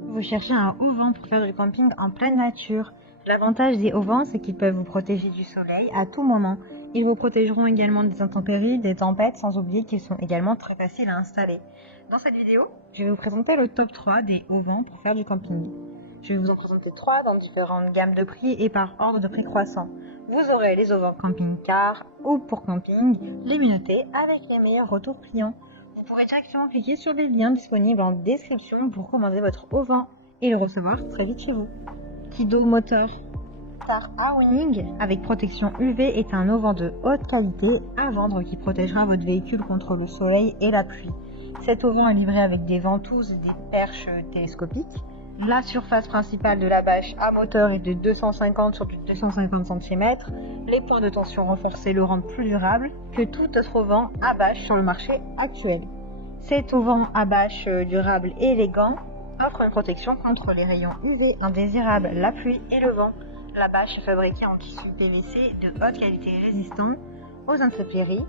Vous cherchez un auvent pour faire du camping en pleine nature. L'avantage des auvents, c'est qu'ils peuvent vous protéger du soleil à tout moment. Ils vous protégeront également des intempéries, des tempêtes, sans oublier qu'ils sont également très faciles à installer. Dans cette vidéo, je vais vous présenter le top 3 des auvents pour faire du camping. Je vais vous en présenter 3 dans différentes gammes de prix et par ordre de prix croissant. Vous aurez les auvents camping-car ou pour camping, les minotés avec les meilleurs retours clients. Vous pourrez directement cliquer sur les liens disponibles en description pour commander votre auvent et le recevoir très vite chez vous. Kido Motor Star Awning avec protection UV est un auvent de haute qualité à vendre qui protégera votre véhicule contre le soleil et la pluie. Cet auvent est livré avec des ventouses et des perches télescopiques. La surface principale de la bâche à moteur est de 250 sur 250 cm. Les points de tension renforcés le rendent plus durable que tout autre auvent à bâche sur le marché actuel. Cet auvent à bâche durable et élégant offre une protection contre les rayons UV indésirables, la pluie et le vent. La bâche est fabriquée en tissu PVC de haute qualité résistant aux intempéries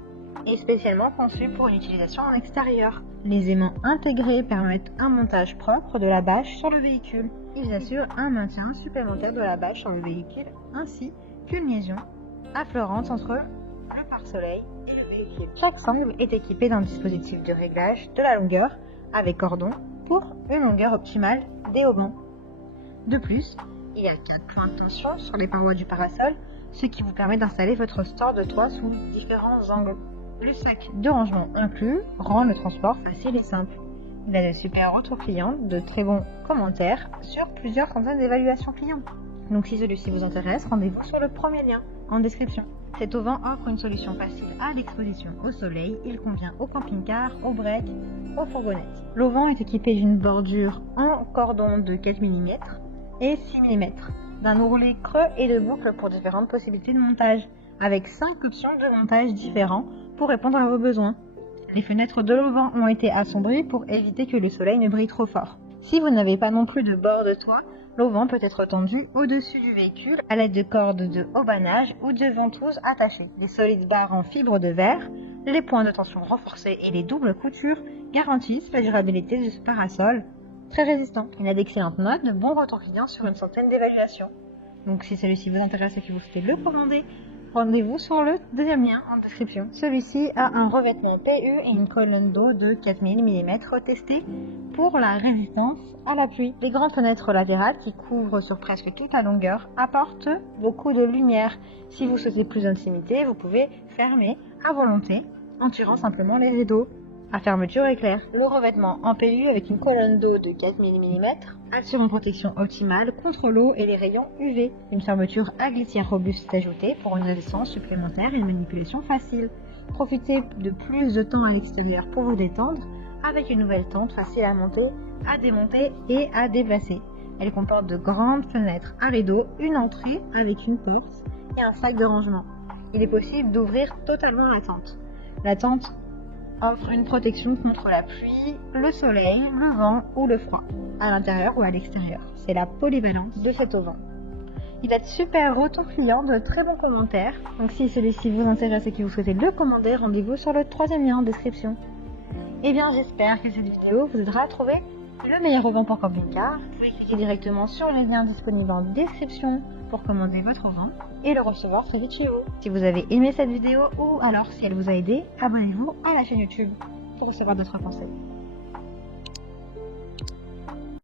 et spécialement conçue pour une utilisation en extérieur. Les aimants intégrés permettent un montage propre de la bâche sur le véhicule. Ils assurent un maintien supplémentaire de la bâche sur le véhicule ainsi qu'une liaison affleurante entre le pare-soleil et le véhicule. Chaque sangle est équipé d'un dispositif de réglage de la longueur avec cordon pour une longueur optimale des auvents. De plus, il y a 4 points de tension sur les parois du parasol, ce qui vous permet d'installer votre store de toit sous différents angles. Le sac de rangement inclus rend le transport facile et simple. Il a de super retours clients, de très bons commentaires sur plusieurs centaines d'évaluations clients. Donc si celui-ci vous intéresse, rendez-vous sur le premier lien en description. Cet auvent offre une solution facile à l'exposition au soleil. Il convient au camping-car, au break, aux fourgonnettes. L'auvent est équipé d'une bordure en cordon de 4 mm et 6 mm, d'un ourlet creux et de boucles pour différentes possibilités de montage, avec 5 options de montage différents pour répondre à vos besoins. Les fenêtres de l'auvent ont été assombries pour éviter que le soleil ne brille trop fort. Si vous n'avez pas non plus de bord de toit, l'auvent peut être tendu au-dessus du véhicule à l'aide de cordes de haubanage ou de ventouses attachées. Les solides barres en fibre de verre, les points de tension renforcés et les doubles coutures garantissent la durabilité de ce parasol très résistant. Il a d'excellentes notes, de bons retours clients sur une centaine d'évaluations. Donc si celui-ci vous intéresse et que vous souhaitez le commander, rendez-vous sur le deuxième lien en description. Celui-ci a un revêtement PU et une colonne d'eau de 4000 mm testée pour la résistance à la pluie. Les grandes fenêtres latérales qui couvrent sur presque toute la longueur apportent beaucoup de lumière. Si vous souhaitez plus d'intimité, vous pouvez fermer à volonté en tirant simplement les rideaux à fermeture éclair. Le revêtement en PU avec une colonne d'eau de 4000 mm assure une protection optimale contre l'eau et les rayons UV. Une fermeture à glissière robuste est ajoutée pour une résistance supplémentaire et une manipulation facile. Profitez de plus de temps à l'extérieur pour vous détendre avec une nouvelle tente facile à monter, à démonter et à déplacer. Elle comporte de grandes fenêtres à rideaux, une entrée avec une porte et un sac de rangement. Il est possible d'ouvrir totalement la tente. La tente offre une protection contre la pluie, le soleil, le vent ou le froid, à l'intérieur ou à l'extérieur. C'est la polyvalence de cet auvent. Il a de super retours clients, de très bons commentaires. Donc si celui-ci vous intéresse et que vous souhaitez le commander, rendez-vous sur le troisième lien en description. Et bien j'espère que cette vidéo vous aidera à trouver le meilleur auvent pour camping-car. Vous pouvez cliquer directement sur les liens disponibles en description pour commander votre auvent et le recevoir très vite chez vous. Si vous avez aimé cette vidéo ou alors si elle vous a aidé, abonnez-vous à la chaîne YouTube pour recevoir d'autres conseils.